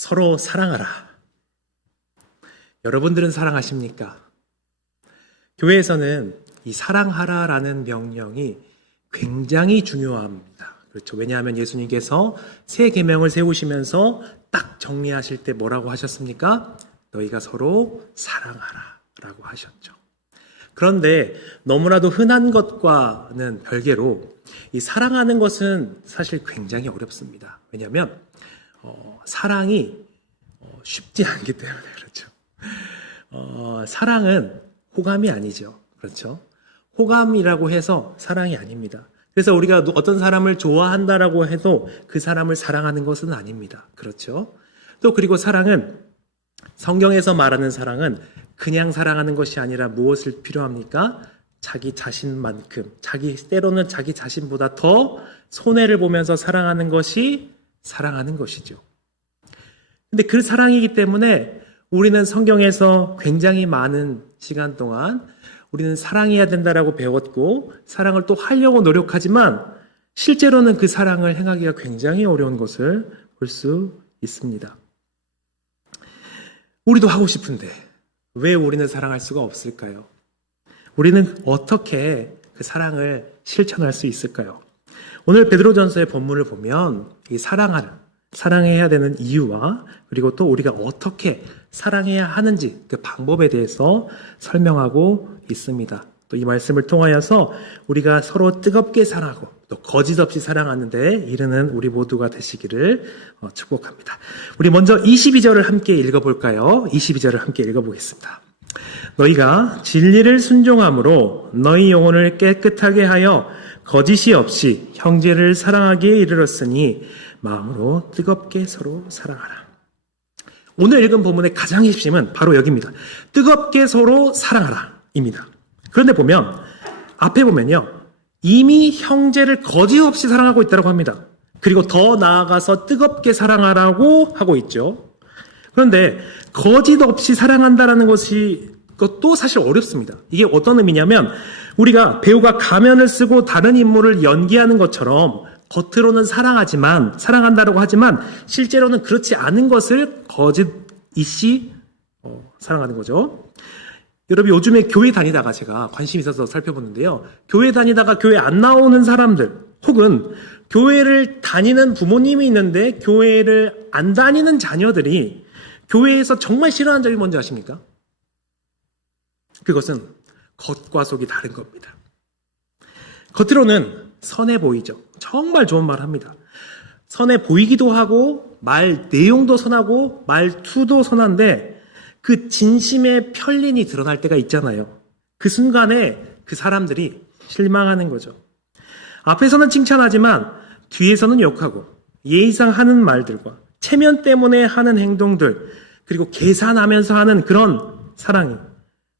서로 사랑하라. 여러분들은 사랑하십니까? 교회에서는 이 사랑하라라는 명령이 굉장히 중요합니다. 그렇죠. 왜냐하면 예수님께서 새 계명을 세우시면서 딱 정리하실 때 뭐라고 하셨습니까? 너희가 서로 사랑하라 라고 하셨죠. 그런데 너무나도 흔한 것과는 별개로 이 사랑하는 것은 사실 굉장히 어렵습니다. 왜냐하면 사랑이 쉽지 않기 때문에 그렇죠. 사랑은 호감이 아니죠. 그렇죠. 호감이라고 해서 사랑이 아닙니다. 그래서 우리가 어떤 사람을 좋아한다라고 해도 그 사람을 사랑하는 것은 아닙니다. 그렇죠. 또 그리고 사랑은 성경에서 말하는 사랑은 그냥 사랑하는 것이 아니라 무엇을 필요합니까? 자기 자신만큼, 때로는 자기 자신보다 더 손해를 보면서 사랑하는 것이 사랑하는 것이죠. 근데 그 사랑이기 때문에 우리는 성경에서 굉장히 많은 시간 동안 우리는 사랑해야 된다라고 배웠고 사랑을 또 하려고 노력하지만 실제로는 그 사랑을 행하기가 굉장히 어려운 것을 볼 수 있습니다. 우리도 하고 싶은데 왜 우리는 사랑할 수가 없을까요? 우리는 어떻게 그 사랑을 실천할 수 있을까요? 오늘 베드로전서의 본문을 보면 이 사랑해야 되는 이유와 그리고 또 우리가 어떻게 사랑해야 하는지 그 방법에 대해서 설명하고 있습니다. 또 이 말씀을 통하여서 우리가 서로 뜨겁게 사랑하고 또 거짓 없이 사랑하는 데 이르는 우리 모두가 되시기를 축복합니다. 우리 먼저 22절을 함께 읽어볼까요? 22절을 함께 읽어보겠습니다. 너희가 진리를 순종함으로 너희 영혼을 깨끗하게 하여 거짓이 없이 형제를 사랑하기에 이르렀으니 마음으로 뜨겁게 서로 사랑하라. 오늘 읽은 본문의 가장 핵심은 바로 여기입니다. 뜨겁게 서로 사랑하라 입니다. 그런데 앞에 보면요. 이미 형제를 거짓 없이 사랑하고 있다고 합니다. 그리고 더 나아가서 뜨겁게 사랑하라고 하고 있죠. 그런데 거짓 없이 사랑한다라는 것도 사실 어렵습니다. 이게 어떤 의미냐면 우리가 배우가 가면을 쓰고 다른 인물을 연기하는 것처럼 겉으로는 사랑한다라고 하지만 실제로는 그렇지 않은 것을 거짓이시 사랑하는 거죠. 여러분 요즘에 교회 다니다가 제가 관심 있어서 살펴보는데요. 교회 다니다가 교회 안 나오는 사람들 혹은 교회를 다니는 부모님이 있는데 교회를 안 다니는 자녀들이 교회에서 정말 싫어하는 점이 뭔지 아십니까? 그것은 겉과 속이 다른 겁니다. 겉으로는 선해 보이죠. 정말 좋은 말 합니다. 선해 보이기도 하고 말 내용도 선하고 말투도 선한데 그 진심의 편린이 드러날 때가 있잖아요. 그 순간에 그 사람들이 실망하는 거죠. 앞에서는 칭찬하지만 뒤에서는 욕하고 예의상 하는 말들과 체면 때문에 하는 행동들 그리고 계산하면서 하는 그런 사랑이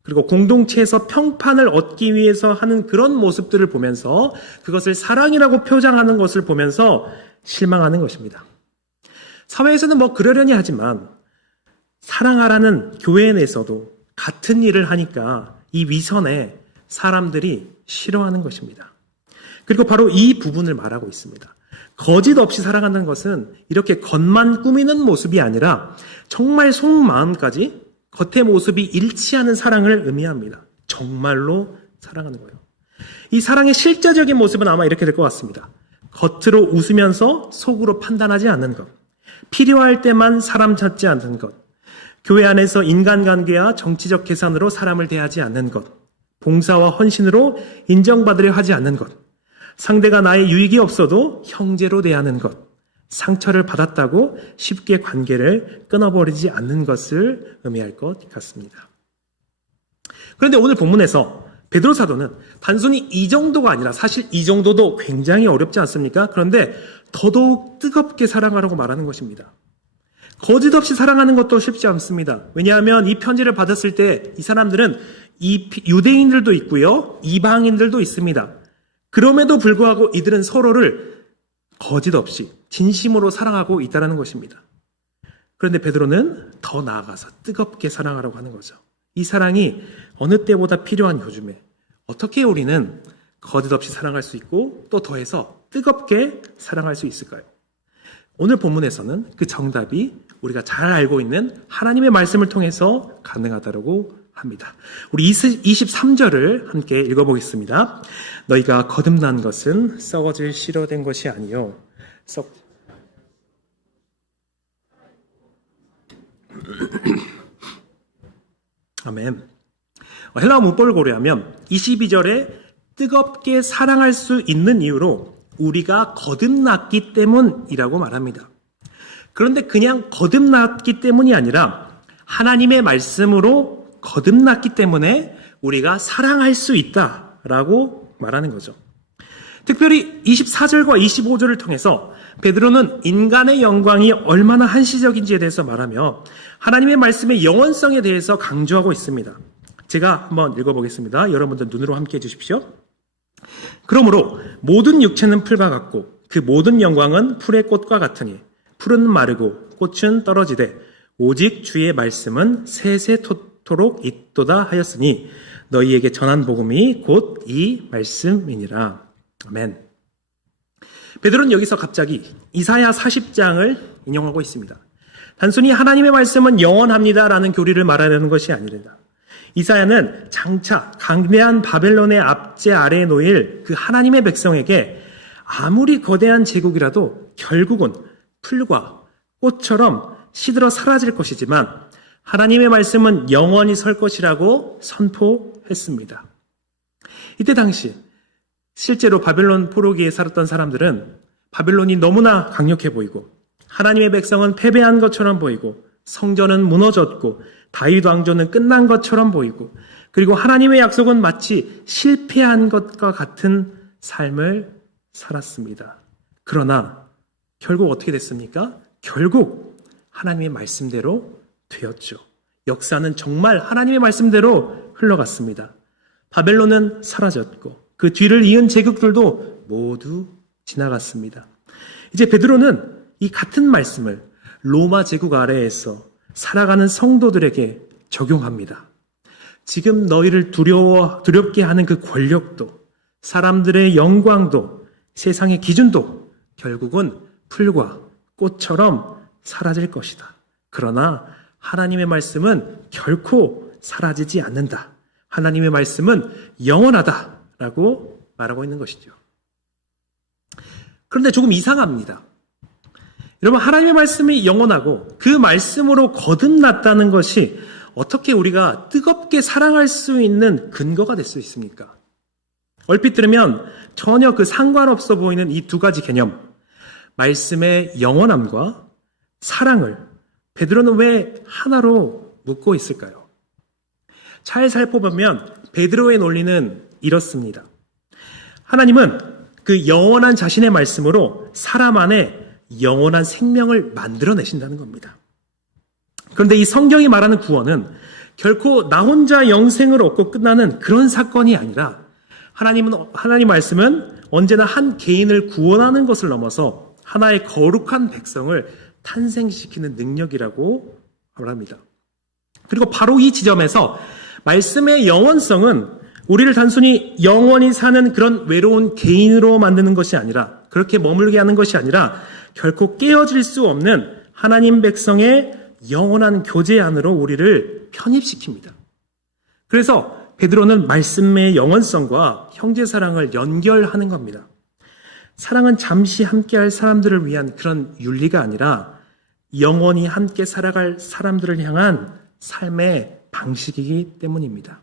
그리고 공동체에서 평판을 얻기 위해서 하는 그런 모습들을 보면서 그것을 사랑이라고 표장하는 것을 보면서 실망하는 것입니다. 사회에서는 그러려니 하지만 사랑하라는 교회 내에서도 같은 일을 하니까 이 위선에 사람들이 싫어하는 것입니다. 그리고 바로 이 부분을 말하고 있습니다. 거짓 없이 사랑한다는 것은 이렇게 겉만 꾸미는 모습이 아니라 정말 속마음까지 겉의 모습이 일치하는 사랑을 의미합니다. 정말로 사랑하는 거예요. 이 사랑의 실제적인 모습은 아마 이렇게 될 것 같습니다. 겉으로 웃으면서 속으로 판단하지 않는 것. 필요할 때만 사람 찾지 않는 것. 교회 안에서 인간관계와 정치적 계산으로 사람을 대하지 않는 것. 봉사와 헌신으로 인정받으려 하지 않는 것. 상대가 나의 유익이 없어도 형제로 대하는 것. 상처를 받았다고 쉽게 관계를 끊어버리지 않는 것을 의미할 것 같습니다. 그런데 오늘 본문에서 베드로 사도는 단순히 이 정도가 아니라 사실 이 정도도 굉장히 어렵지 않습니까? 그런데 더더욱 뜨겁게 사랑하라고 말하는 것입니다. 거짓 없이 사랑하는 것도 쉽지 않습니다. 왜냐하면 이 편지를 받았을 때 이 사람들은 유대인들도 있고요. 이방인들도 있습니다. 그럼에도 불구하고 이들은 서로를 거짓 없이 진심으로 사랑하고 있다는 것입니다. 그런데 베드로는 더 나아가서 뜨겁게 사랑하라고 하는 거죠. 이 사랑이 어느 때보다 필요한 요즘에 어떻게 우리는 거짓 없이 사랑할 수 있고 또 더해서 뜨겁게 사랑할 수 있을까요? 오늘 본문에서는 그 정답이 우리가 잘 알고 있는 하나님의 말씀을 통해서 가능하다고 합니다. 우리 23절을 함께 읽어보겠습니다. 너희가 거듭난 것은 썩어질 씨로 된 것이 아니요 아멘. 헬라어 문법을 고려하면 22절에 뜨겁게 사랑할 수 있는 이유로 우리가 거듭났기 때문이라고 말합니다. 그런데 그냥 거듭났기 때문이 아니라 하나님의 말씀으로 거듭났기 때문에 우리가 사랑할 수 있다라고 말하는 거죠. 특별히 24절과 25절을 통해서 베드로는 인간의 영광이 얼마나 한시적인지에 대해서 말하며 하나님의 말씀의 영원성에 대해서 강조하고 있습니다. 제가 한번 읽어보겠습니다. 여러분들 눈으로 함께 해주십시오. 그러므로 모든 육체는 풀과 같고 그 모든 영광은 풀의 꽃과 같으니 풀은 마르고 꽃은 떨어지되 오직 주의 말씀은 세세토록 있도다 하였으니 너희에게 전한 복음이 곧 이 말씀이니라. 아멘. 베드로는 여기서 갑자기 이사야 40장을 인용하고 있습니다. 단순히 하나님의 말씀은 영원합니다라는 교리를 말하려는 것이 아니라 이사야는 장차 강대한 바벨론의 압제 아래에 놓일 그 하나님의 백성에게 아무리 거대한 제국이라도 결국은 풀과 꽃처럼 시들어 사라질 것이지만 하나님의 말씀은 영원히 설 것이라고 선포했습니다. 이때 당시 실제로 바벨론 포로기에 살았던 사람들은 바벨론이 너무나 강력해 보이고 하나님의 백성은 패배한 것처럼 보이고 성전은 무너졌고 다윗 왕조는 끝난 것처럼 보이고 그리고 하나님의 약속은 마치 실패한 것과 같은 삶을 살았습니다. 그러나 결국 어떻게 됐습니까? 결국 하나님의 말씀대로 되었죠. 역사는 정말 하나님의 말씀대로 흘러갔습니다. 바벨론은 사라졌고 그 뒤를 이은 제국들도 모두 지나갔습니다. 이제 베드로는 이 같은 말씀을 로마 제국 아래에서 살아가는 성도들에게 적용합니다. 지금 너희를 두렵게 하는 그 권력도 사람들의 영광도 세상의 기준도 결국은 풀과 꽃처럼 사라질 것이다. 그러나 하나님의 말씀은 결코 사라지지 않는다. 하나님의 말씀은 영원하다라고 말하고 있는 것이죠. 그런데 조금 이상합니다. 여러분, 하나님의 말씀이 영원하고 그 말씀으로 거듭났다는 것이 어떻게 우리가 뜨겁게 사랑할 수 있는 근거가 될 수 있습니까? 얼핏 들으면 전혀 그 상관없어 보이는 이 두 가지 개념, 말씀의 영원함과 사랑을 베드로는 왜 하나로 묶고 있을까요? 잘 살펴보면 베드로의 논리는 이렇습니다. 하나님은 그 영원한 자신의 말씀으로 사람 안에 영원한 생명을 만들어내신다는 겁니다. 그런데 이 성경이 말하는 구원은 결코 나 혼자 영생을 얻고 끝나는 그런 사건이 아니라 하나님 말씀은 언제나 한 개인을 구원하는 것을 넘어서 하나의 거룩한 백성을 탄생시키는 능력이라고 말합니다. 그리고 바로 이 지점에서 말씀의 영원성은 우리를 단순히 영원히 사는 그런 외로운 개인으로 만드는 것이 아니라 그렇게 머물게 하는 것이 아니라 결코 깨어질 수 없는 하나님 백성의 영원한 교제 안으로 우리를 편입시킵니다. 그래서 베드로는 말씀의 영원성과 형제사랑을 연결하는 겁니다. 사랑은 잠시 함께할 사람들을 위한 그런 윤리가 아니라 영원히 함께 살아갈 사람들을 향한 삶의 방식이기 때문입니다.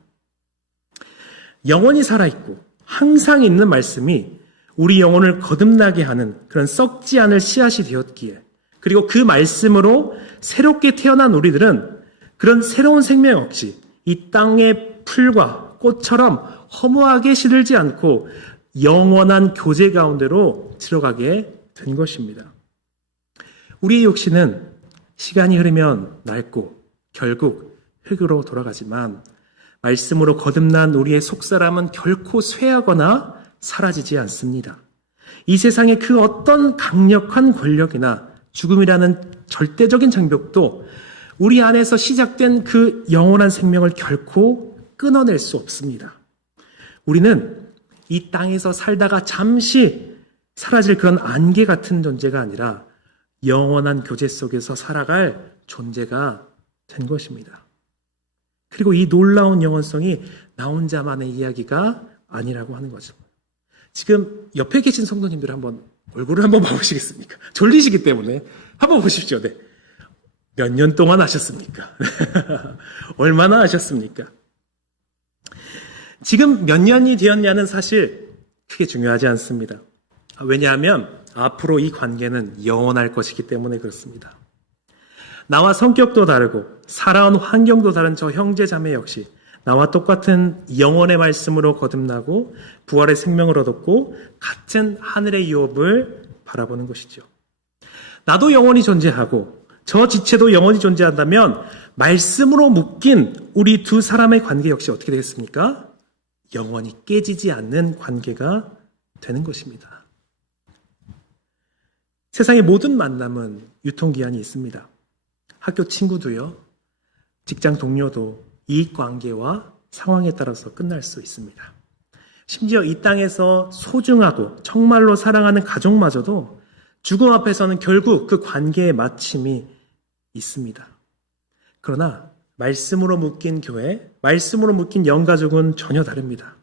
영원히 살아있고 항상 있는 말씀이 우리 영혼을 거듭나게 하는 그런 썩지 않을 씨앗이 되었기에 그리고 그 말씀으로 새롭게 태어난 우리들은 그런 새로운 생명 없이 이 땅의 풀과 꽃처럼 허무하게 시들지 않고 영원한 교제 가운데로 들어가게 된 것입니다. 우리의 육신은 시간이 흐르면 낡고 결국 흙으로 돌아가지만 말씀으로 거듭난 우리의 속사람은 결코 쇠하거나 사라지지 않습니다. 이 세상의 그 어떤 강력한 권력이나 죽음이라는 절대적인 장벽도 우리 안에서 시작된 그 영원한 생명을 결코 끊어낼 수 없습니다. 우리는 이 땅에서 살다가 잠시 사라질 그런 안개 같은 존재가 아니라 영원한 교제 속에서 살아갈 존재가 된 것입니다. 그리고 이 놀라운 영원성이 나 혼자만의 이야기가 아니라고 하는 거죠. 지금 옆에 계신 성도님들 한번 얼굴을 한번 봐보시겠습니까? 졸리시기 때문에 한번 보십시오. 네. 몇 년 동안 하셨습니까? 얼마나 하셨습니까? 지금 몇 년이 되었냐는 사실 크게 중요하지 않습니다. 왜냐하면 앞으로 이 관계는 영원할 것이기 때문에 그렇습니다. 나와 성격도 다르고 살아온 환경도 다른 저 형제 자매 역시 나와 똑같은 영원의 말씀으로 거듭나고 부활의 생명을 얻었고 같은 하늘의 유업을 바라보는 것이죠. 나도 영원히 존재하고 저 지체도 영원히 존재한다면 말씀으로 묶인 우리 두 사람의 관계 역시 어떻게 되겠습니까? 영원히 깨지지 않는 관계가 되는 것입니다. 세상의 모든 만남은 유통기한이 있습니다. 학교 친구도요, 직장 동료도 이익관계와 상황에 따라서 끝날 수 있습니다. 심지어 이 땅에서 소중하고 정말로 사랑하는 가족마저도 죽음 앞에서는 결국 그 관계의 마침이 있습니다. 그러나 말씀으로 묶인 교회, 말씀으로 묶인 영가족은 전혀 다릅니다.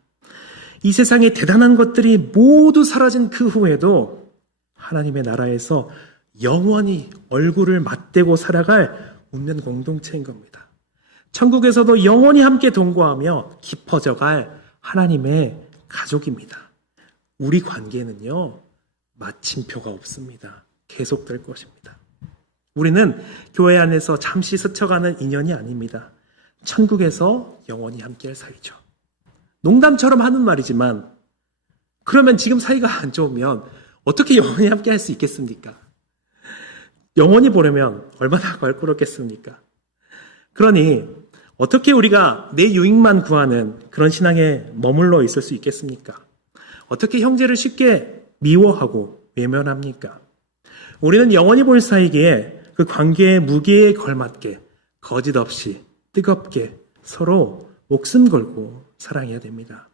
이 세상에 대단한 것들이 모두 사라진 그 후에도 하나님의 나라에서 영원히 얼굴을 맞대고 살아갈 웃는 공동체인 겁니다. 천국에서도 영원히 함께 동거하며 깊어져갈 하나님의 가족입니다. 우리 관계는요, 마침표가 없습니다. 계속될 것입니다. 우리는 교회 안에서 잠시 스쳐가는 인연이 아닙니다. 천국에서 영원히 함께할 사이죠. 농담처럼 하는 말이지만 그러면 지금 사이가 안 좋으면 어떻게 영원히 함께할 수 있겠습니까? 영원히 보려면 얼마나 껄끄럽겠습니까? 그러니 어떻게 우리가 내 유익만 구하는 그런 신앙에 머물러 있을 수 있겠습니까? 어떻게 형제를 쉽게 미워하고 외면합니까? 우리는 영원히 볼 사이기에 그 관계의 무게에 걸맞게 거짓 없이 뜨겁게 서로 목숨 걸고 사랑해야 됩니다.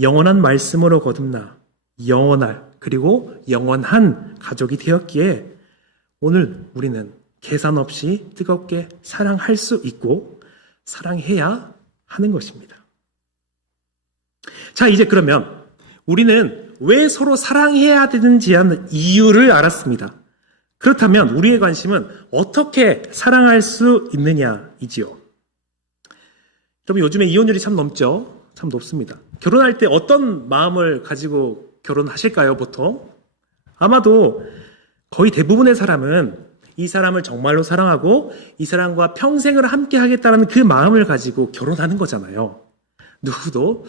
영원한 말씀으로 거듭나 영원할 그리고 영원한 가족이 되었기에 오늘 우리는 계산 없이 뜨겁게 사랑할 수 있고 사랑해야 하는 것입니다. 자, 이제 그러면 우리는 왜 서로 사랑해야 되는지 하는 이유를 알았습니다. 그렇다면 우리의 관심은 어떻게 사랑할 수 있느냐이지요. 여러분, 요즘에 이혼율이 참 높죠? 참 높습니다. 결혼할 때 어떤 마음을 가지고 결혼하실까요, 보통? 아마도 거의 대부분의 사람은 이 사람을 정말로 사랑하고 이 사람과 평생을 함께 하겠다는 그 마음을 가지고 결혼하는 거잖아요. 누구도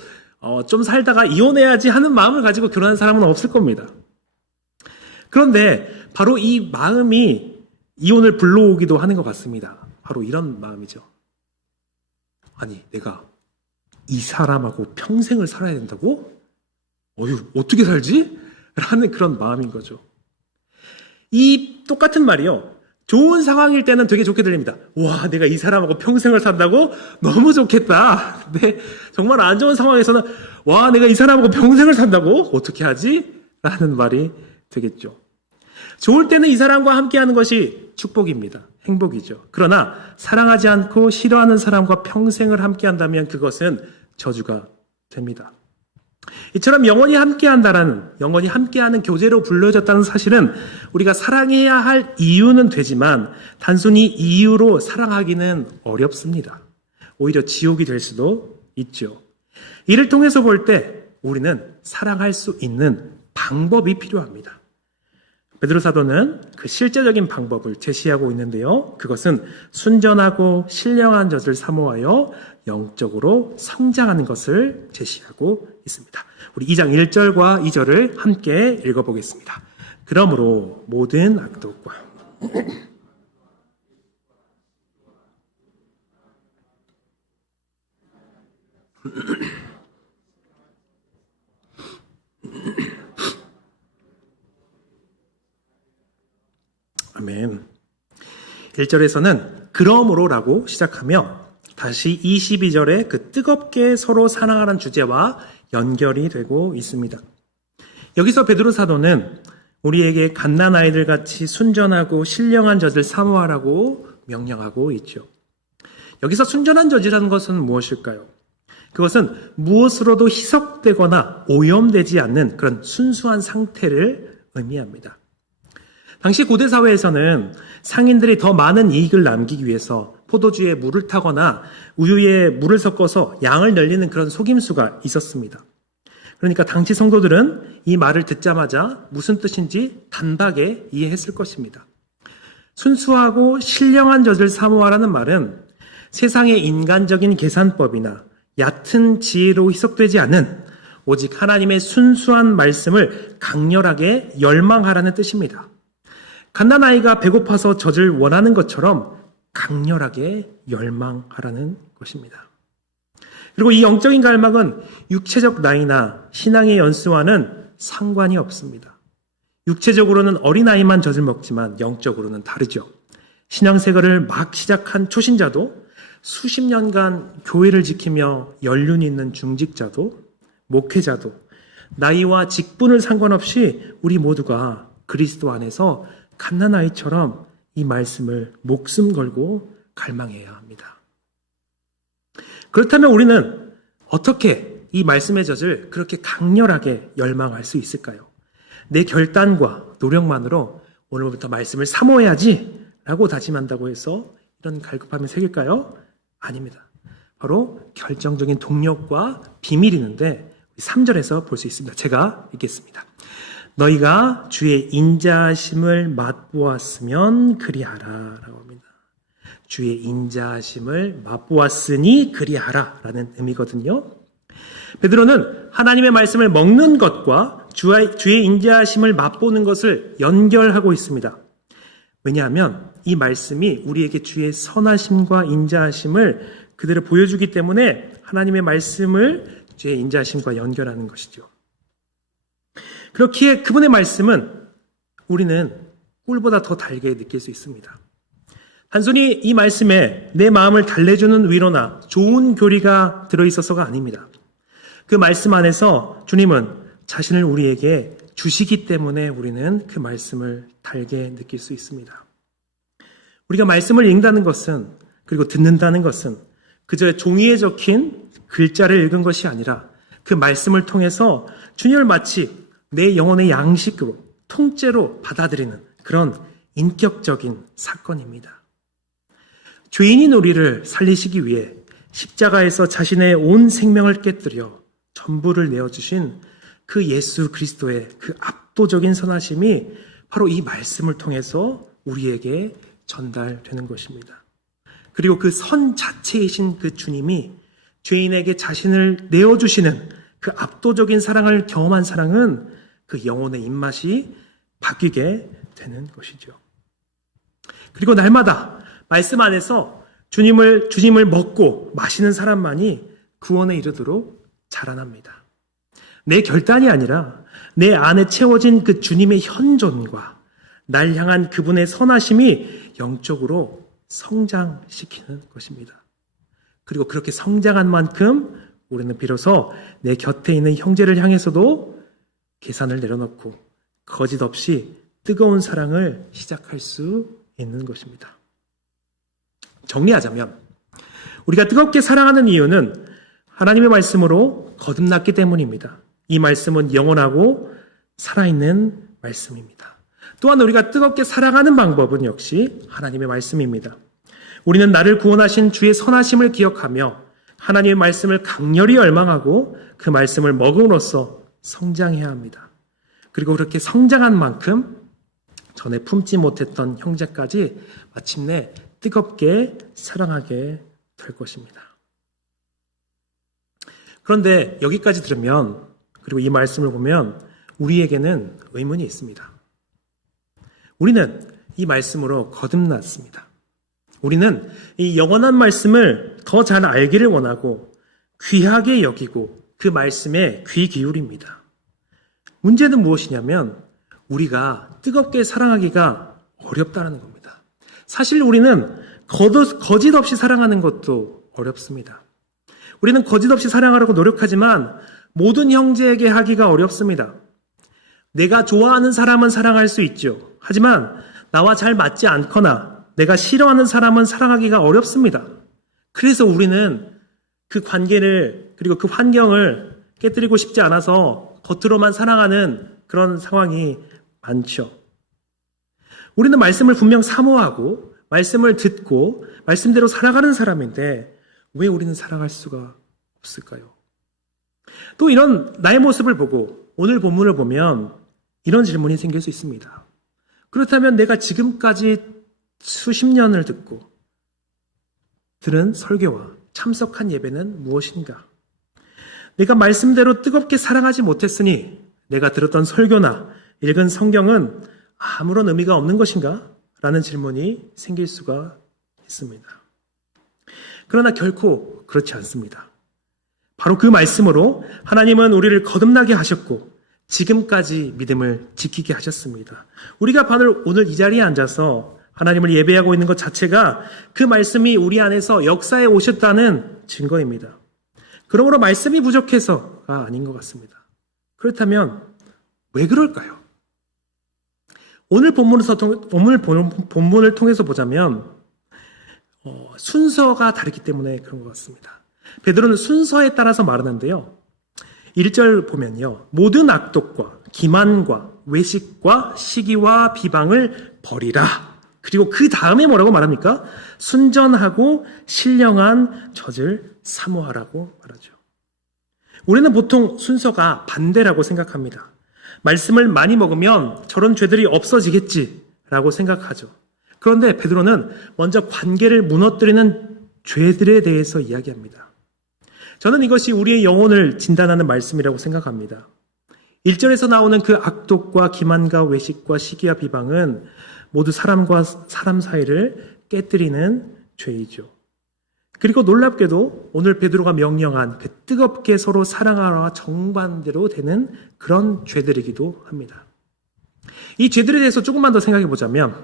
좀 살다가 이혼해야지 하는 마음을 가지고 결혼하는 사람은 없을 겁니다. 그런데 바로 이 마음이 이혼을 불러오기도 하는 것 같습니다. 바로 이런 마음이죠. 아니, 내가 이 사람하고 평생을 살아야 된다고? 어떻게 살지? 라는 그런 마음인 거죠. 이 똑같은 말이요, 좋은 상황일 때는 되게 좋게 들립니다. 와, 내가 이 사람하고 평생을 산다고? 너무 좋겠다. 근데 정말 안 좋은 상황에서는 와, 내가 이 사람하고 평생을 산다고? 어떻게 하지? 라는 말이 되겠죠. 좋을 때는 이 사람과 함께하는 것이 축복입니다. 행복이죠. 그러나 사랑하지 않고 싫어하는 사람과 평생을 함께한다면 그것은 저주가 됩니다. 이처럼 영원히 함께한다라는, 영원히 함께하는 교제로 불려졌다는 사실은 우리가 사랑해야 할 이유는 되지만 단순히 이유로 사랑하기는 어렵습니다. 오히려 지옥이 될 수도 있죠. 이를 통해서 볼 때 우리는 사랑할 수 있는 방법이 필요합니다. 베드로 사도는 그 실제적인 방법을 제시하고 있는데요. 그것은 순전하고 신령한 젖을 사모하여 영적으로 성장하는 것을 제시하고 있습니다. 우리 2장 1절과 2절을 함께 읽어보겠습니다. 그러므로 모든 악독과 아멘. 1절에서는 그러므로라고 시작하며 다시 22절에 그 뜨겁게 서로 사랑하는 주제와 연결이 되고 있습니다. 여기서 베드로 사도는 우리에게 갓난아이들 같이 순전하고 신령한 젖을 사모하라고 명령하고 있죠. 여기서 순전한 젖이라는 것은 무엇일까요? 그것은 무엇으로도 희석되거나 오염되지 않는 그런 순수한 상태를 의미합니다. 당시 고대 사회에서는 상인들이 더 많은 이익을 남기기 위해서 포도주에 물을 타거나 우유에 물을 섞어서 양을 늘리는 그런 속임수가 있었습니다. 그러니까 당시 성도들은 이 말을 듣자마자 무슨 뜻인지 단박에 이해했을 것입니다. 순수하고 신령한 젖을 사모하라는 말은 세상의 인간적인 계산법이나 얕은 지혜로 희석되지 않은 오직 하나님의 순수한 말씀을 강렬하게 열망하라는 뜻입니다. 갓난아이가 배고파서 젖을 원하는 것처럼 강렬하게 열망하라는 것입니다. 그리고 이 영적인 갈망은 육체적 나이나 신앙의 연수와는 상관이 없습니다. 육체적으로는 어린아이만 젖을 먹지만 영적으로는 다르죠. 신앙생활을 막 시작한 초신자도 수십 년간 교회를 지키며 연륜 있는 중직자도 목회자도 나이와 직분을 상관없이 우리 모두가 그리스도 안에서 갓난아이처럼 이 말씀을 목숨 걸고 갈망해야 합니다. 그렇다면 우리는 어떻게 이 말씀의 젖을 그렇게 강렬하게 열망할 수 있을까요? 내 결단과 노력만으로 오늘부터 말씀을 사모해야지 라고 다짐한다고 해서 이런 갈급함이 생길까요? 아닙니다. 바로 결정적인 동력과 비밀이 있는데 3절에서 볼 수 있습니다. 제가 읽겠습니다. 너희가 주의 인자하심을 맛보았으면 그리하라 라고 합니다. 주의 인자하심을 맛보았으니 그리하라 라는 의미거든요. 베드로는 하나님의 말씀을 먹는 것과 주의 인자하심을 맛보는 것을 연결하고 있습니다. 왜냐하면 이 말씀이 우리에게 주의 선하심과 인자하심을 그대로 보여주기 때문에 하나님의 말씀을 주의 인자하심과 연결하는 것이죠. 그렇기에 그분의 말씀은 우리는 꿀보다 더 달게 느낄 수 있습니다. 단순히 이 말씀에 내 마음을 달래주는 위로나 좋은 교리가 들어있어서가 아닙니다. 그 말씀 안에서 주님은 자신을 우리에게 주시기 때문에 우리는 그 말씀을 달게 느낄 수 있습니다. 우리가 말씀을 읽는다는 것은 그리고 듣는다는 것은 그저 종이에 적힌 글자를 읽은 것이 아니라 그 말씀을 통해서 주님을 마치 내 영혼의 양식으로 통째로 받아들이는 그런 인격적인 사건입니다. 죄인인 우리를 살리시기 위해 십자가에서 자신의 온 생명을 깨뜨려 전부를 내어주신 그 예수 그리스도의 그 압도적인 선하심이 바로 이 말씀을 통해서 우리에게 전달되는 것입니다. 그리고 그 선 자체이신 그 주님이 죄인에게 자신을 내어주시는 그 압도적인 사랑을 경험한 사랑은 그 영혼의 입맛이 바뀌게 되는 것이죠. 그리고 날마다 말씀 안에서 주님을 먹고 마시는 사람만이 구원에 이르도록 자라납니다. 내 결단이 아니라 내 안에 채워진 그 주님의 현존과 날 향한 그분의 선하심이 영적으로 성장시키는 것입니다. 그리고 그렇게 성장한 만큼 우리는 비로소 내 곁에 있는 형제를 향해서도 계산을 내려놓고 거짓 없이 뜨거운 사랑을 시작할 수 있는 것입니다. 정리하자면 우리가 뜨겁게 사랑하는 이유는 하나님의 말씀으로 거듭났기 때문입니다. 이 말씀은 영원하고 살아있는 말씀입니다. 또한 우리가 뜨겁게 사랑하는 방법은 역시 하나님의 말씀입니다. 우리는 나를 구원하신 주의 선하심을 기억하며 하나님의 말씀을 강렬히 열망하고 그 말씀을 먹음으로써 성장해야 합니다. 그리고 그렇게 성장한 만큼 전에 품지 못했던 형제까지 마침내 뜨겁게 사랑하게 될 것입니다. 그런데 여기까지 들으면 그리고 이 말씀을 보면 우리에게는 의문이 있습니다. 우리는 이 말씀으로 거듭났습니다. 우리는 이 영원한 말씀을 더 잘 알기를 원하고 귀하게 여기고 그 말씀에 귀 기울입니다. 문제는 무엇이냐면 우리가 뜨겁게 사랑하기가 어렵다는 겁니다. 사실 우리는 거짓 없이 사랑하는 것도 어렵습니다. 우리는 거짓 없이 사랑하려고 노력하지만 모든 형제에게 하기가 어렵습니다. 내가 좋아하는 사람은 사랑할 수 있죠. 하지만 나와 잘 맞지 않거나 내가 싫어하는 사람은 사랑하기가 어렵습니다. 그래서 우리는 그 관계를 그리고 그 환경을 깨뜨리고 싶지 않아서 겉으로만 사랑하는 그런 상황이 많죠. 우리는 말씀을 분명 사모하고 말씀을 듣고 말씀대로 살아가는 사람인데 왜 우리는 사랑할 수가 없을까요? 또 이런 나의 모습을 보고 오늘 본문을 보면 이런 질문이 생길 수 있습니다. 그렇다면 내가 지금까지 수십 년을 듣고 들은 설교와 참석한 예배는 무엇인가? 내가 말씀대로 뜨겁게 사랑하지 못했으니 내가 들었던 설교나 읽은 성경은 아무런 의미가 없는 것인가? 라는 질문이 생길 수가 있습니다. 그러나 결코 그렇지 않습니다. 바로 그 말씀으로 하나님은 우리를 거듭나게 하셨고 지금까지 믿음을 지키게 하셨습니다. 우리가 바로 오늘 이 자리에 앉아서 하나님을 예배하고 있는 것 자체가 그 말씀이 우리 안에서 역사에 오셨다는 증거입니다. 그러므로 말씀이 부족해서가 아닌 것 같습니다. 그렇다면 왜 그럴까요? 오늘 본문을 통해서 보자면 순서가 다르기 때문에 그런 것 같습니다. 베드로는 순서에 따라서 말하는데요. 1절 보면요. 모든 악독과 기만과 외식과 시기와 비방을 버리라. 그리고 그 다음에 뭐라고 말합니까? 순전하고 신령한 젖을 사모하라고 말하죠. 우리는 보통 순서가 반대라고 생각합니다. 말씀을 많이 먹으면 저런 죄들이 없어지겠지라고 생각하죠. 그런데 베드로는 먼저 관계를 무너뜨리는 죄들에 대해서 이야기합니다. 저는 이것이 우리의 영혼을 진단하는 말씀이라고 생각합니다. 1절에서 나오는 그 악독과 기만과 외식과 시기와 비방은 모두 사람과 사람 사이를 깨뜨리는 죄이죠. 그리고 놀랍게도 오늘 베드로가 명령한 그 뜨겁게 서로 사랑하라 정반대로 되는 그런 죄들이기도 합니다. 이 죄들에 대해서 조금만 더 생각해 보자면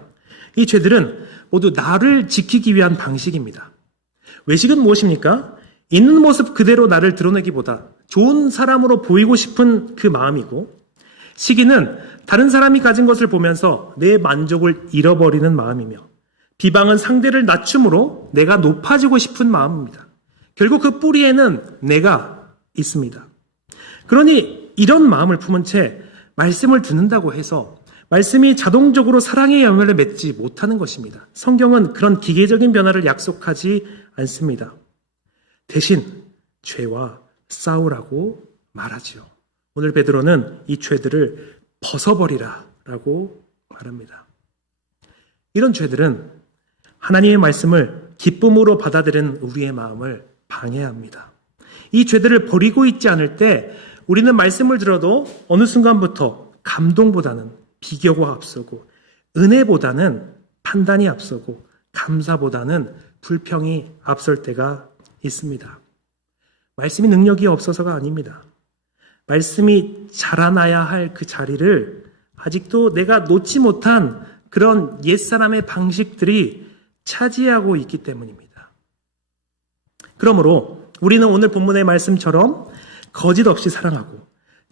이 죄들은 모두 나를 지키기 위한 방식입니다. 외식은 무엇입니까? 있는 모습 그대로 나를 드러내기보다 좋은 사람으로 보이고 싶은 그 마음이고, 시기는 다른 사람이 가진 것을 보면서 내 만족을 잃어버리는 마음이며, 비방은 상대를 낮춤으로 내가 높아지고 싶은 마음입니다. 결국 그 뿌리에는 내가 있습니다. 그러니 이런 마음을 품은 채 말씀을 듣는다고 해서 말씀이 자동적으로 사랑의 열매를 맺지 못하는 것입니다. 성경은 그런 기계적인 변화를 약속하지 않습니다. 대신 죄와 싸우라고 말하지요. 오늘 베드로는 이 죄들을 벗어버리라라고 말합니다. 이런 죄들은 하나님의 말씀을 기쁨으로 받아들이는 우리의 마음을 방해합니다. 이 죄들을 버리고 있지 않을 때 우리는 말씀을 들어도 어느 순간부터 감동보다는 비교가 앞서고, 은혜보다는 판단이 앞서고, 감사보다는 불평이 앞설 때가 있습니다. 말씀이 능력이 없어서가 아닙니다. 말씀이 자라나야 할 그 자리를 아직도 내가 놓지 못한 그런 옛사람의 방식들이 차지하고 있기 때문입니다. 그러므로 우리는 오늘 본문의 말씀처럼 거짓 없이 사랑하고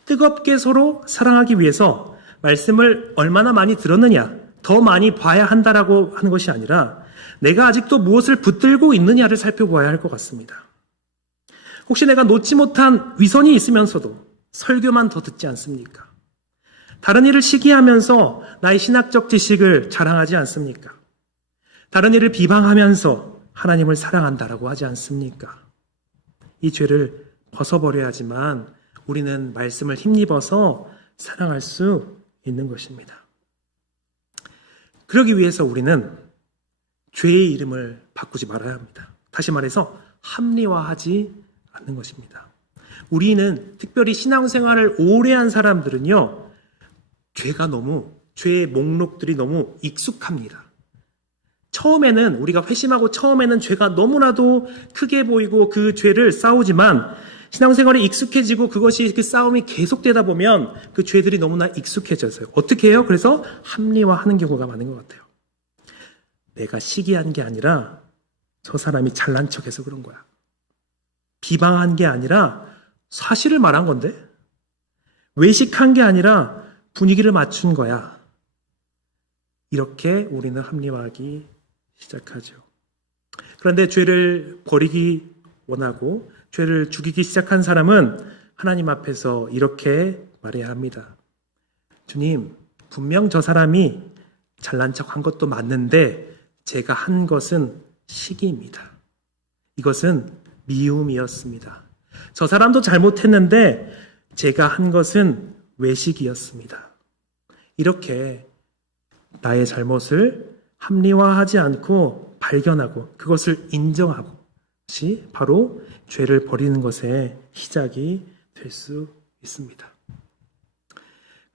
뜨겁게 서로 사랑하기 위해서 말씀을 얼마나 많이 들었느냐, 더 많이 봐야 한다라고 하는 것이 아니라 내가 아직도 무엇을 붙들고 있느냐를 살펴보아야 할 것 같습니다. 혹시 내가 놓지 못한 위선이 있으면서도 설교만 더 듣지 않습니까? 다른 일을 시기하면서 나의 신학적 지식을 자랑하지 않습니까? 다른 일을 비방하면서 하나님을 사랑한다라고 하지 않습니까? 이 죄를 벗어버려야지만 우리는 말씀을 힘입어서 사랑할 수 있는 것입니다. 그러기 위해서 우리는 죄의 이름을 바꾸지 말아야 합니다. 다시 말해서 합리화하지 않는 것입니다. 우리는 특별히 신앙생활을 오래 한 사람들은요, 죄의 목록들이 너무 익숙합니다. 처음에는 우리가 회심하고 처음에는 죄가 너무나도 크게 보이고 그 죄를 싸우지만 신앙생활에 익숙해지고 그것이 그 싸움이 계속되다 보면 그 죄들이 너무나 익숙해져서요. 어떻게 해요? 그래서 합리화하는 경우가 많은 것 같아요. 내가 시기한 게 아니라 저 사람이 잘난 척해서 그런 거야. 비방한 게 아니라 사실을 말한 건데, 외식한 게 아니라 분위기를 맞춘 거야. 이렇게 우리는 합리화하기 시작하죠. 그런데 죄를 버리기 원하고 죄를 죽이기 시작한 사람은 하나님 앞에서 이렇게 말해야 합니다. 주님, 분명 저 사람이 잘난 척한 것도 맞는데 제가 한 것은 시기입니다. 이것은 미움이었습니다. 저 사람도 잘못했는데 제가 한 것은 외식이었습니다. 이렇게 나의 잘못을 합리화하지 않고 발견하고 그것을 인정하고 것이 바로 죄를 버리는 것의 시작이 될 수 있습니다.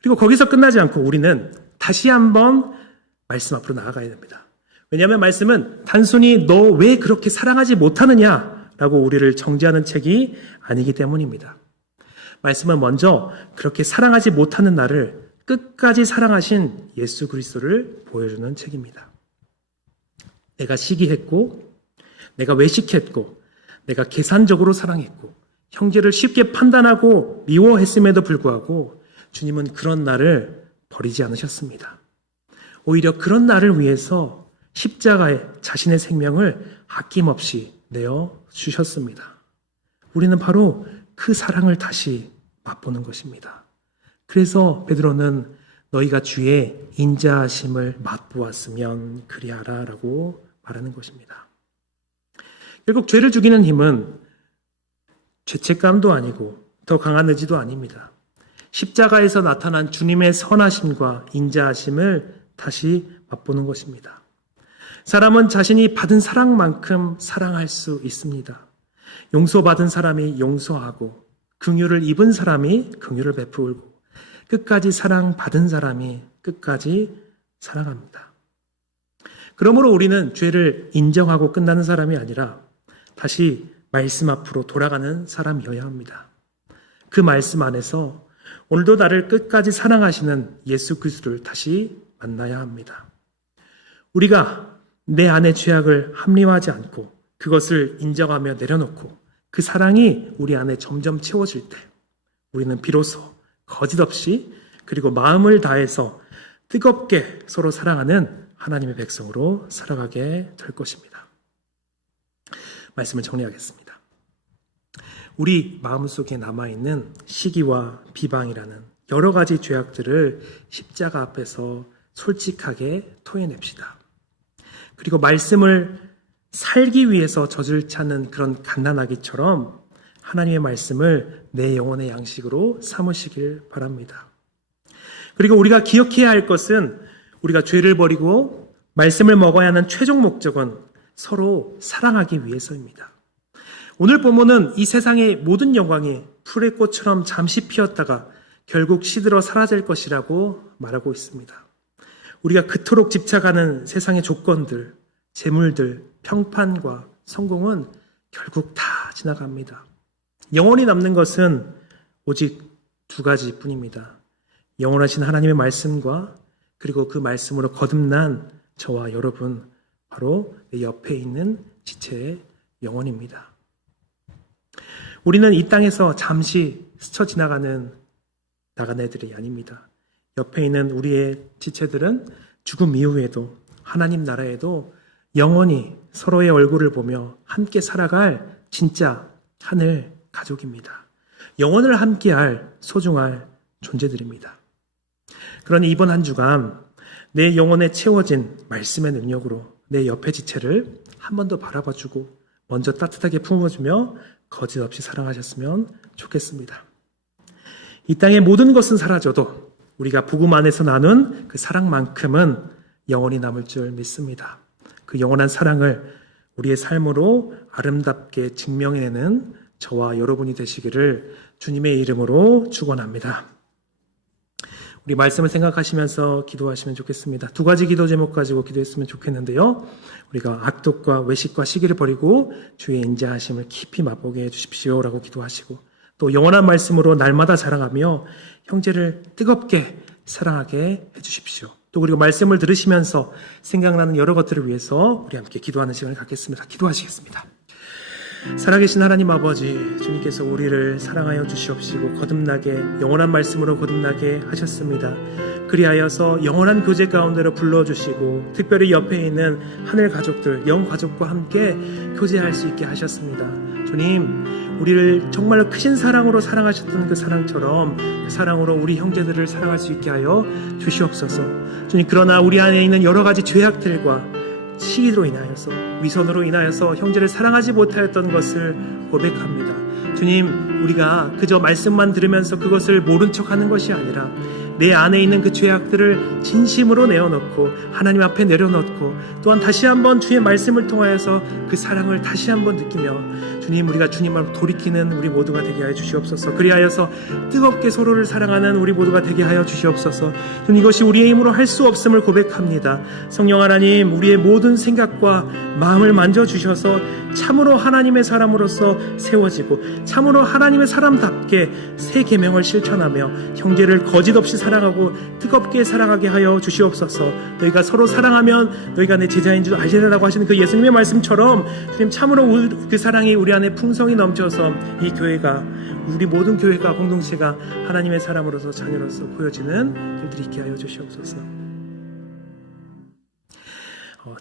그리고 거기서 끝나지 않고 우리는 다시 한번 말씀 앞으로 나아가야 됩니다. 왜냐하면 말씀은 단순히 너 왜 그렇게 사랑하지 못하느냐라고 우리를 정죄하는 책이 아니기 때문입니다. 말씀은 먼저 그렇게 사랑하지 못하는 나를 끝까지 사랑하신 예수 그리스도를 보여주는 책입니다. 내가 시기했고, 내가 외식했고, 내가 계산적으로 사랑했고, 형제를 쉽게 판단하고 미워했음에도 불구하고 주님은 그런 나를 버리지 않으셨습니다. 오히려 그런 나를 위해서 십자가에 자신의 생명을 아낌없이 내어 주셨습니다. 우리는 바로 그 사랑을 다시 맛보는 것입니다. 그래서 베드로는 너희가 주의 인자하심을 맛보았으면 그리하라 라고 말하는 것입니다. 결국 죄를 죽이는 힘은 죄책감도 아니고 더 강한 의지도 아닙니다. 십자가에서 나타난 주님의 선하심과 인자하심을 다시 맛보는 것입니다. 사람은 자신이 받은 사랑만큼 사랑할 수 있습니다. 용서받은 사람이 용서하고 긍휼을 입은 사람이 긍휼을 베풀고 끝까지 사랑받은 사람이 끝까지 사랑합니다. 그러므로 우리는 죄를 인정하고 끝나는 사람이 아니라 다시 말씀 앞으로 돌아가는 사람이어야 합니다. 그 말씀 안에서 오늘도 나를 끝까지 사랑하시는 예수 그리스도를 다시 만나야 합니다. 우리가 내 안의 죄악을 합리화하지 않고 그것을 인정하며 내려놓고 그 사랑이 우리 안에 점점 채워질 때 우리는 비로소 거짓없이 그리고 마음을 다해서 뜨겁게 서로 사랑하는 하나님의 백성으로 살아가게 될 것입니다. 말씀을 정리하겠습니다. 우리 마음속에 남아있는 시기와 비방이라는 여러 가지 죄악들을 십자가 앞에서 솔직하게 토해냅시다. 그리고 말씀을 살기 위해서 젖을 찾는 그런 갓난아기처럼 하나님의 말씀을 내 영혼의 양식으로 삼으시길 바랍니다. 그리고 우리가 기억해야 할 것은 우리가 죄를 버리고 말씀을 먹어야 하는 최종 목적은 서로 사랑하기 위해서입니다. 오늘 본문은 이 세상의 모든 영광이 풀의 꽃처럼 잠시 피었다가 결국 시들어 사라질 것이라고 말하고 있습니다. 우리가 그토록 집착하는 세상의 조건들, 재물들, 평판과 성공은 결국 다 지나갑니다. 영원히 남는 것은 오직 두 가지뿐입니다. 영원하신 하나님의 말씀과 그리고 그 말씀으로 거듭난 저와 여러분, 바로 내 옆에 있는 지체의 영혼입니다. 우리는 이 땅에서 잠시 스쳐 지나가는 나간 애들이 아닙니다. 옆에 있는 우리의 지체들은 죽음 이후에도 하나님 나라에도 영원히 서로의 얼굴을 보며 함께 살아갈 진짜 하늘 가족입니다. 영원을 함께할 소중할 존재들입니다. 그러니 이번 한 주간 내 영혼에 채워진 말씀의 능력으로 내 옆의 지체를 한 번 더 바라봐주고 먼저 따뜻하게 품어주며 거짓없이 사랑하셨으면 좋겠습니다. 이 땅의 모든 것은 사라져도 우리가 복음 안에서 나눈 그 사랑만큼은 영원히 남을 줄 믿습니다. 그 영원한 사랑을 우리의 삶으로 아름답게 증명해내는 저와 여러분이 되시기를 주님의 이름으로 축원합니다. 우리 말씀을 생각하시면서 기도하시면 좋겠습니다. 두 가지 기도 제목 가지고 기도했으면 좋겠는데요. 우리가 악독과 외식과 시기를 버리고 주의 인자하심을 깊이 맛보게 해주십시오라고 기도하시고 또 영원한 말씀으로 날마다 자랑하며 형제를 뜨겁게 사랑하게 해주십시오. 또 그리고 말씀을 들으시면서 생각나는 여러 것들을 위해서 우리 함께 기도하는 시간을 갖겠습니다. 기도하시겠습니다. 살아계신 하나님 아버지, 주님께서 우리를 사랑하여 주시옵시고 거듭나게 영원한 말씀으로 거듭나게 하셨습니다. 그리하여서 영원한 교제 가운데로 불러주시고 특별히 옆에 있는 하늘 가족들, 영 가족과 함께 교제할 수 있게 하셨습니다. 주님, 우리를 정말로 크신 사랑으로 사랑하셨던 그 사랑처럼 그 사랑으로 우리 형제들을 사랑할 수 있게 하여 주시옵소서. 주님, 그러나 우리 안에 있는 여러 가지 죄악들과 시기로 인하여서, 위선으로 인하여서 형제를 사랑하지 못하였던 것을 고백합니다. 주님, 우리가 그저 말씀만 들으면서 그것을 모른 척하는 것이 아니라 내 안에 있는 그 죄악들을 진심으로 내어놓고 하나님 앞에 내려놓고 또한 다시 한번 주의 말씀을 통하여서 그 사랑을 다시 한번 느끼며 주님, 우리가 주님을 돌이키는 우리 모두가 되게 하여 주시옵소서. 그리하여서 뜨겁게 서로를 사랑하는 우리 모두가 되게 하여 주시옵소서. 주님, 이것이 우리의 힘으로 할 수 없음을 고백합니다. 성령 하나님, 우리의 모든 생각과 마음을 만져주셔서 참으로 하나님의 사람으로서 세워지고 참으로 하나님의 사람답게 새 계명을 실천하며 형제를 거짓 없이 사랑하고 뜨겁게 사랑하게 하여 주시옵소서. 너희가 서로 사랑하면 너희가 내 제자인 줄 알리라라고 하시는 그 예수님의 말씀처럼 주님, 참으로 그 사랑이 우리 안에 풍성이 넘쳐서 이 교회가, 우리 모든 교회가, 공동체가 하나님의 사람으로서 자녀로서 보여지는 일들이 있게 하여 주시옵소서.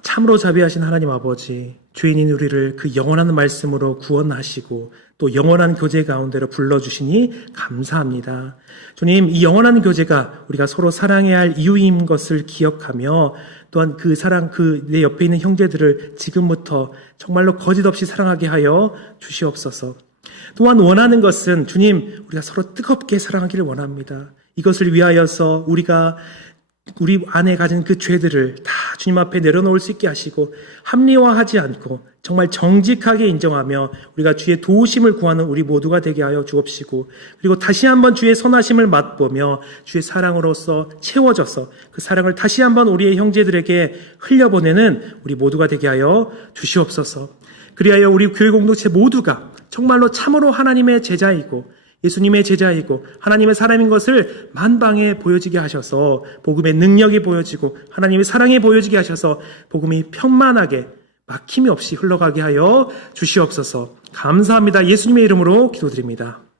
참으로 자비하신 하나님 아버지, 죄인인 우리를 그 영원한 말씀으로 구원하시고 또 영원한 교제 가운데로 불러주시니 감사합니다. 주님, 이 영원한 교제가 우리가 서로 사랑해야 할 이유인 것을 기억하며 또한 그 사랑, 내 옆에 있는 형제들을 지금부터 정말로 거짓 없이 사랑하게 하여 주시옵소서. 또한 원하는 것은 주님, 우리가 서로 뜨겁게 사랑하기를 원합니다. 이것을 위하여서 우리가 우리 안에 가진 그 죄들을 다 주님 앞에 내려놓을 수 있게 하시고 합리화하지 않고 정말 정직하게 인정하며 우리가 주의 도우심을 구하는 우리 모두가 되게 하여 주옵시고, 그리고 다시 한번 주의 선하심을 맛보며 주의 사랑으로서 채워져서 그 사랑을 다시 한번 우리의 형제들에게 흘려보내는 우리 모두가 되게 하여 주시옵소서. 그리하여 우리 교회 공동체 모두가 정말로 참으로 하나님의 제자이고 예수님의 제자이고 하나님의 사람인 것을 만방에 보여지게 하셔서 복음의 능력이 보여지고 하나님의 사랑이 보여지게 하셔서 복음이 편만하게 막힘이 없이 흘러가게 하여 주시옵소서. 감사합니다. 예수님의 이름으로 기도드립니다.